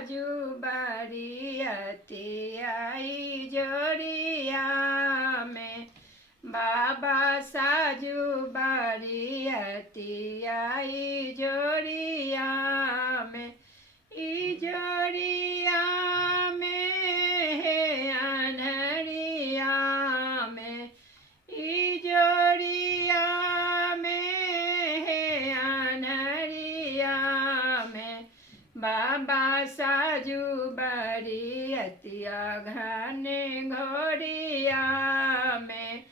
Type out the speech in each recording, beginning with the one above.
साजू बारियती आई जोड़िया में। बाबा साजू बारियती आई जोड़िया में। ई जोड़िया में है अनहरिया में। ई जोड़िया में है अनहरिया में। बाबा साजू बारियतिया घने घोड़िया में।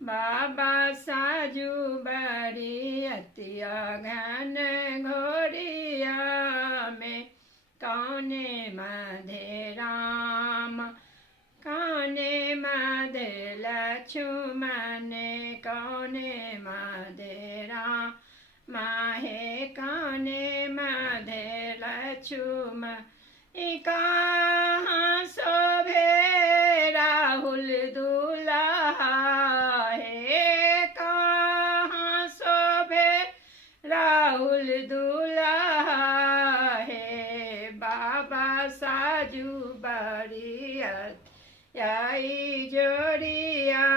बाबा साजू बारियतिया घने घोड़िया में। कौने माधे राम कौने माधे लक्ष्मण कौने माधे राम माहे कौने माधे लक्ष्मण। कहाँ शोभे राहुल दूल्हा है। कहाँ शोभे राहुल दूल्हा है। बाबा साजू बारियत आई जोड़िया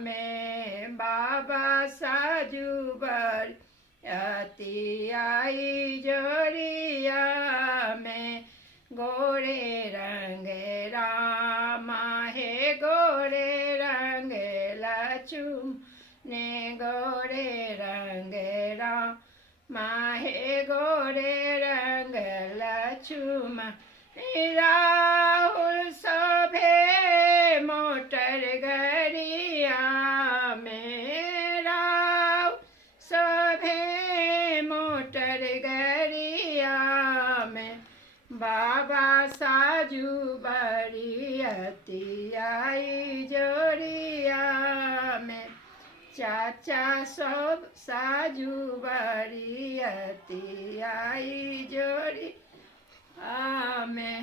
में। बाबा साजू बारियती आई जोड़िया में। गोरे रंग रामा है गोरे रंग लक्ष्मण ने। गोरे रंग रामा है गोरे रंग लक्ष्मण। राहुल शोभे मोटर गरिया में। राहुल शोभे मोटर गरिया में। बाबा साजू बारियती आई जोड़िया में। चाचा सब साजू बारियती आई जोड़िया में।